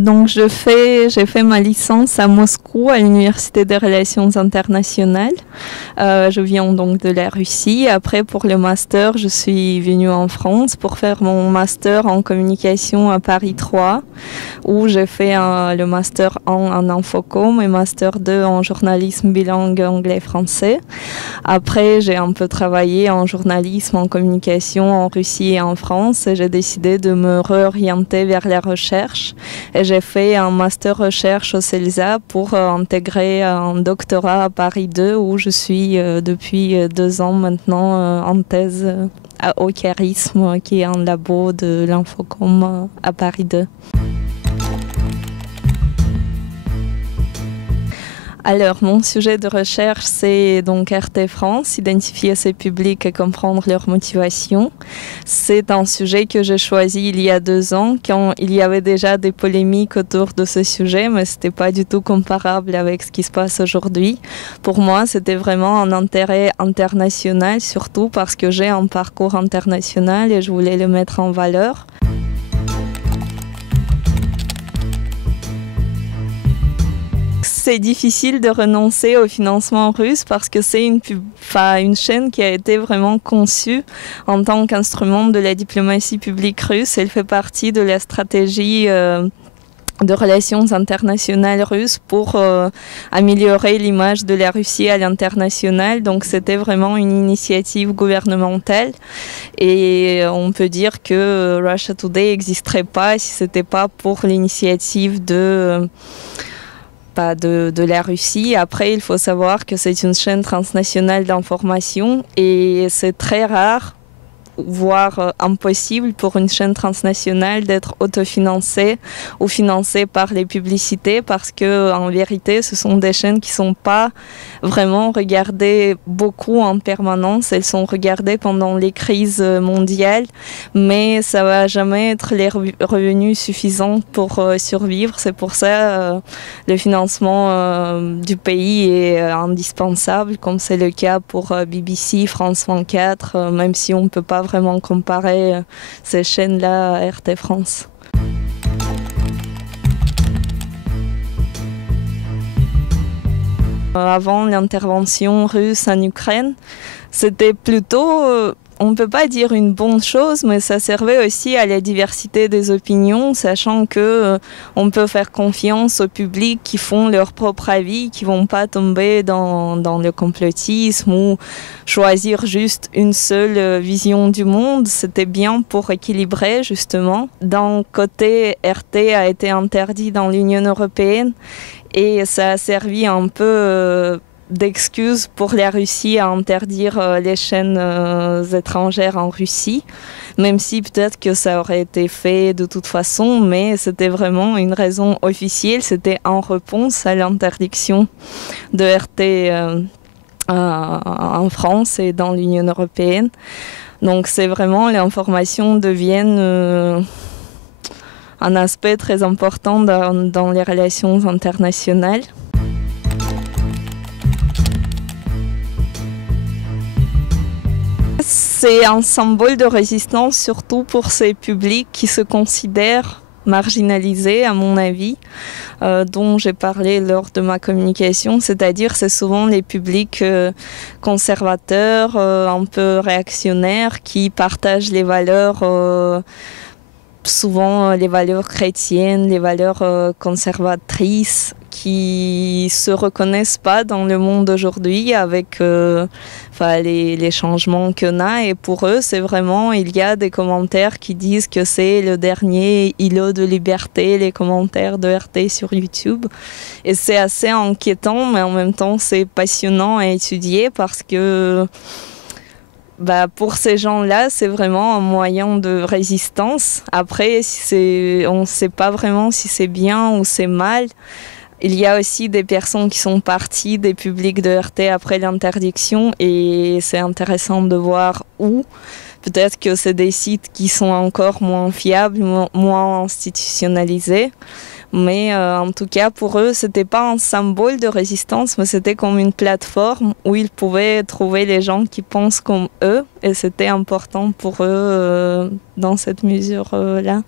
Donc j'ai fait ma licence à Moscou à l'Université des Relations internationales. Je viens donc de la Russie. Après, pour le master, je suis venue en France pour faire mon master en communication à Paris 3, où j'ai fait le master 1 en Infocom et master 2 en journalisme bilingue anglais-français. Après, j'ai un peu travaillé en journalisme, en communication en Russie et en France, et j'ai décidé de me réorienter vers la recherche. Et j'ai fait un master recherche au CELSA pour intégrer un doctorat à Paris 2, où je suis depuis 2 ans maintenant en thèse au Charisme, qui est un labo de l'Infocom à Paris 2. Alors, mon sujet de recherche, c'est donc RT France, identifier ces publics et comprendre leur motivation. C'est un sujet que j'ai choisi il y a 2 ans, quand il y avait déjà des polémiques autour de ce sujet, mais c'était pas du tout comparable avec ce qui se passe aujourd'hui. Pour moi, c'était vraiment un intérêt international, surtout parce que j'ai un parcours international et je voulais le mettre en valeur. C'est difficile de renoncer au financement russe parce que c'est une chaîne qui a été vraiment conçue en tant qu'instrument de la diplomatie publique russe. Elle fait partie de la stratégie de relations internationales russes pour améliorer l'image de la Russie à l'international. Donc c'était vraiment une initiative gouvernementale et on peut dire que Russia Today n'existerait pas si ce n'était pas pour l'initiative de la Russie. Après, il faut savoir que c'est une chaîne transnationale d'information et c'est très rare, voire impossible pour une chaîne transnationale d'être autofinancée ou financée par les publicités parce que en vérité, ce sont des chaînes qui ne sont pas vraiment regardées beaucoup en permanence. Elles sont regardées pendant les crises mondiales, mais ça ne va jamais être les revenus suffisants pour survivre. C'est pour ça le financement du pays est indispensable, comme c'est le cas pour BBC, France 24, même si on ne peut pas vraiment comparer ces chaînes-là à RT France. Avant l'intervention russe en Ukraine, c'était plutôt, on ne peut pas dire une bonne chose, mais ça servait aussi à la diversité des opinions, sachant que on peut faire confiance au public qui font leur propre avis, qui vont pas tomber dans le complotisme ou choisir juste une seule vision du monde. C'était bien pour équilibrer justement. D'un côté, RT a été interdit dans l'Union européenne et ça a servi un peu d'excuses pour la Russie à interdire les chaînes étrangères en Russie, même si peut-être que ça aurait été fait de toute façon, mais c'était vraiment une raison officielle, c'était en réponse à l'interdiction de RT en France et dans l'Union européenne. Donc c'est vraiment, l'information deviennent un aspect très important dans les relations internationales. C'est un symbole de résistance, surtout pour ces publics qui se considèrent marginalisés, à mon avis, dont j'ai parlé lors de ma communication, c'est-à-dire c'est souvent les publics conservateurs, un peu réactionnaires, qui partagent les valeurs souvent les valeurs chrétiennes, les valeurs conservatrices qui se reconnaissent pas dans le monde d'aujourd'hui avec les changements qu'on a. Et pour eux, c'est vraiment, il y a des commentaires qui disent que c'est le dernier îlot de liberté, les commentaires de RT sur YouTube. Et c'est assez inquiétant, mais en même temps, c'est passionnant à étudier parce que pour ces gens-là, c'est vraiment un moyen de résistance. Après, on ne sait pas vraiment si c'est bien ou c'est mal. Il y a aussi des personnes qui sont parties des publics de RT après l'interdiction et c'est intéressant de voir où. Peut-être que c'est des sites qui sont encore moins fiables, moins institutionnalisés. Mais en tout cas, pour eux, c'était pas un symbole de résistance, mais c'était comme une plateforme où ils pouvaient trouver les gens qui pensent comme eux. Et c'était important pour eux dans cette mesure-là.